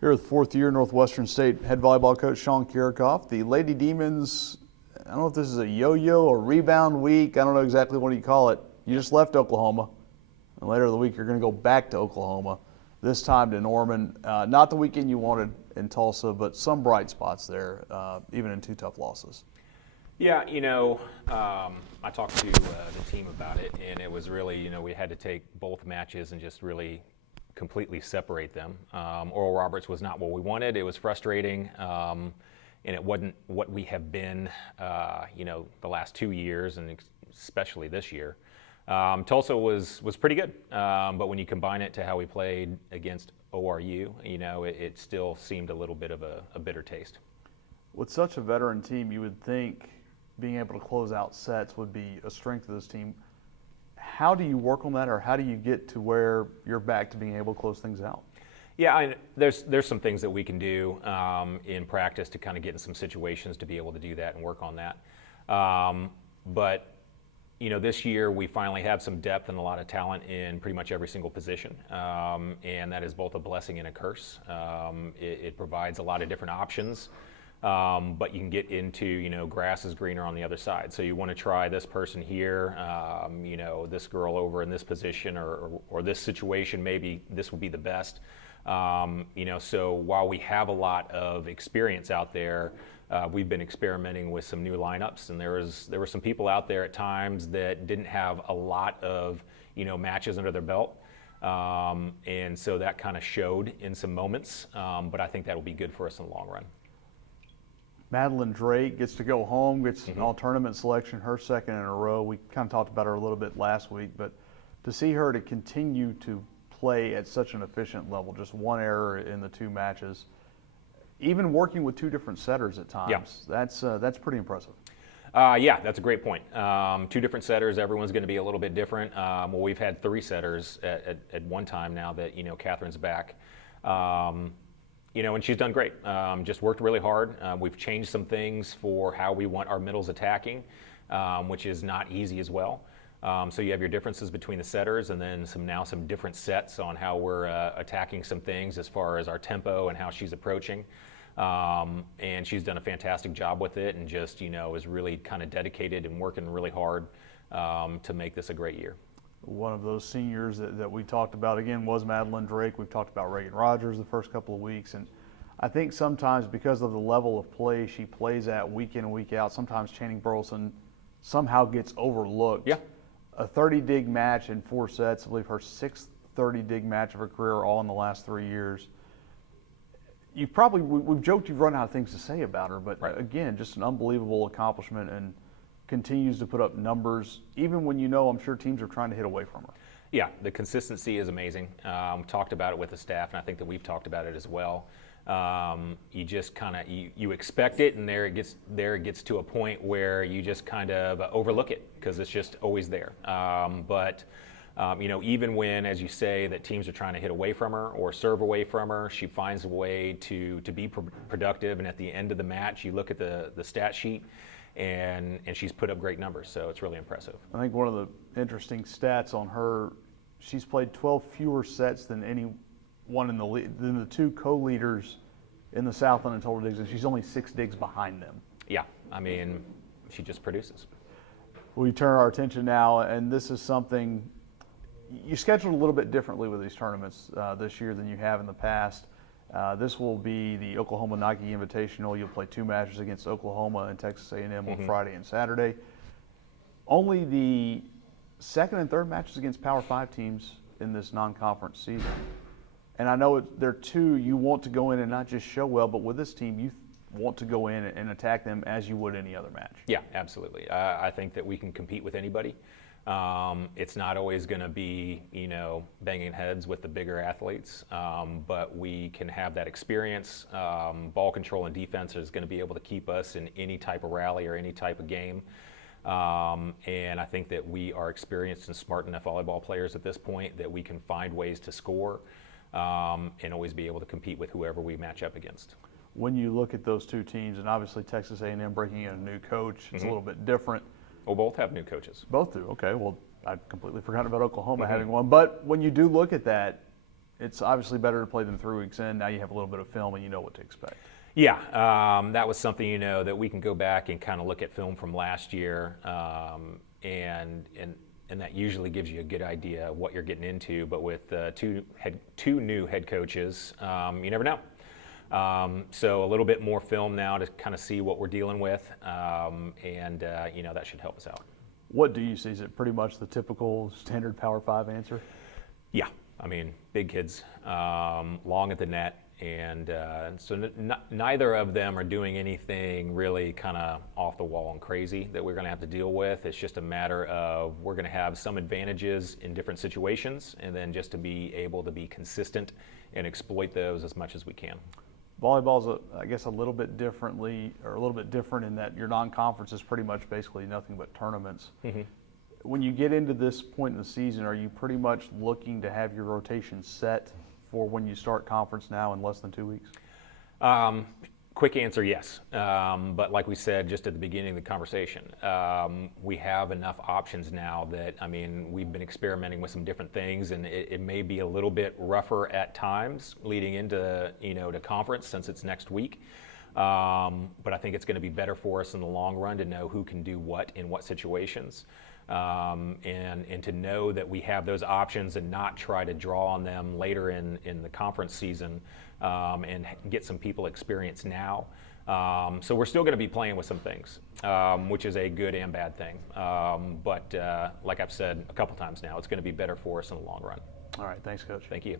Here with fourth-year Northwestern State head volleyball coach Sean Kiracofe. The Lady Demons, I don't know if this is a yo-yo or rebound week. I don't know exactly what you call it. You just left Oklahoma, and later in the week you're going to go back to Oklahoma, this time to Norman. Not the weekend you wanted in Tulsa, but some bright spots there, even in two tough losses. Yeah, I talked to the team about it, and it was really, we had to take both matches and just really completely separate them. Oral Roberts was not what we wanted. It was frustrating, and it wasn't what we have been, the last 2 years, and especially this year. Tulsa was pretty good, but when you combine it to how we played against ORU, it still seemed a little bit of a bitter taste. With such a veteran team, you would think being able to close out sets would be a strength of this team. How do you work on that, or how do you get to where you're back to being able to close things out? Yeah, there's some things that we can do in practice to kind of get in some situations to be able to do that and work on that. But this year we finally have some depth and a lot of talent in pretty much every single position, and that is both a blessing and a curse. It provides a lot of different options. But you can get into, grass is greener on the other side. So you want to try this person here, this girl over in this position, or this situation, maybe this will be the best. So while we have a lot of experience out there, we've been experimenting with some new lineups, and there were some people out there at times that didn't have a lot of, matches under their belt. And so that kind of showed in some moments, but I think that will be good for us in the long run. Madeline Drake gets to go home, gets an all-tournament selection, her second in a row. We kind of talked about her a little bit last week, but to see her to continue to play at such an efficient level, just one error in the two matches, even working with two different setters at times, that's pretty impressive. Yeah, that's a great point. Two different setters, everyone's going to be a little bit different. Well, we've had three setters at one time now that, Catherine's back. And she's done great. Just worked really hard. We've changed some things for how we want our middles attacking, which is not easy as well. So you have your differences between the setters, and then some different sets on how we're attacking some things as far as our tempo and how she's approaching. And she's done a fantastic job with it, and just is really kind of dedicated and working really hard to make this a great year. One of those seniors that we talked about, again, was Madeline Drake. We've talked about Regan Rogers the first couple of weeks, and I think sometimes because of the level of play she plays at week in and week out, sometimes Channing Burleson somehow gets overlooked. Yeah. A 30-dig match in 4 sets, I believe her 6th 30-dig match of her career, all in the last 3 years. We've joked you've run out of things to say about her, but again, just an unbelievable accomplishment, and continues to put up numbers, even when I'm sure teams are trying to hit away from her. Yeah, the consistency is amazing. Talked about it with the staff, and I think that we've talked about it as well. You just kind of you expect it, and there it gets to a point where you just kind of overlook it because it's just always there. But even when, as you say, that teams are trying to hit away from her or serve away from her, she finds a way to be productive. And at the end of the match, you look at the stat sheet, and she's put up great numbers, so it's really impressive. I think one of the interesting stats on her, she's played 12 fewer sets than anyone than the two co-leaders in the Southland in total digs, and she's only 6 digs behind them. Yeah, she just produces. We turn our attention now, and this is something you scheduled a little bit differently with these tournaments this year than you have in the past. This will be the Oklahoma Nike Invitational. You'll play 2 matches against Oklahoma and Texas A&M on Friday and Saturday. Only the second and third matches against Power 5 teams in this non-conference season. And I know there are 2 you want to go in and not just show well, but with this team you want to go in and attack them as you would any other match. Yeah, absolutely. I think that we can compete with anybody. It's not always going to be, banging heads with the bigger athletes, but we can have that experience. Ball control and defense is going to be able to keep us in any type of rally or any type of game. And I think that we are experienced and smart enough volleyball players at this point that we can find ways to score and always be able to compete with whoever we match up against. When you look at those 2 teams, and obviously Texas A&M breaking in a new coach, it's a little bit different. Well, both have new coaches. Both do. Okay. Well, I completely forgot about Oklahoma having one. But when you do look at that, it's obviously better to play them 3 weeks in. Now you have a little bit of film and you know what to expect. Yeah, that was something, that we can go back and kind of look at film from last year, and that usually gives you a good idea of what you're getting into. But with two new head coaches, you never know. So a little bit more film now to kind of see what we're dealing with, and that should help us out. What do you see? Is it pretty much the typical standard Power 5 answer? Yeah, I mean, big kids, long at the net, and so neither of them are doing anything really kind of off the wall and crazy that we're going to have to deal with. It's just a matter of we're going to have some advantages in different situations, and then just to be able to be consistent and exploit those as much as we can. Volleyball's, I guess, a little bit different in that your non-conference is pretty much basically nothing but tournaments. Mm-hmm. When you get into this point in the season, are you pretty much looking to have your rotation set for when you start conference now in less than 2 weeks? Quick answer, yes. But like we said just at the beginning of the conversation, we have enough options now that, we've been experimenting with some different things, and it may be a little bit rougher at times leading into, to conference since it's next week. But I think it's going to be better for us in the long run to know who can do what in what situations. And to know that we have those options and not try to draw on them later in the conference season, and get some people experience now. So we're still going to be playing with some things, which is a good and bad thing. But like I've said a couple times now, it's going to be better for us in the long run. All right, thanks, Coach. Thank you.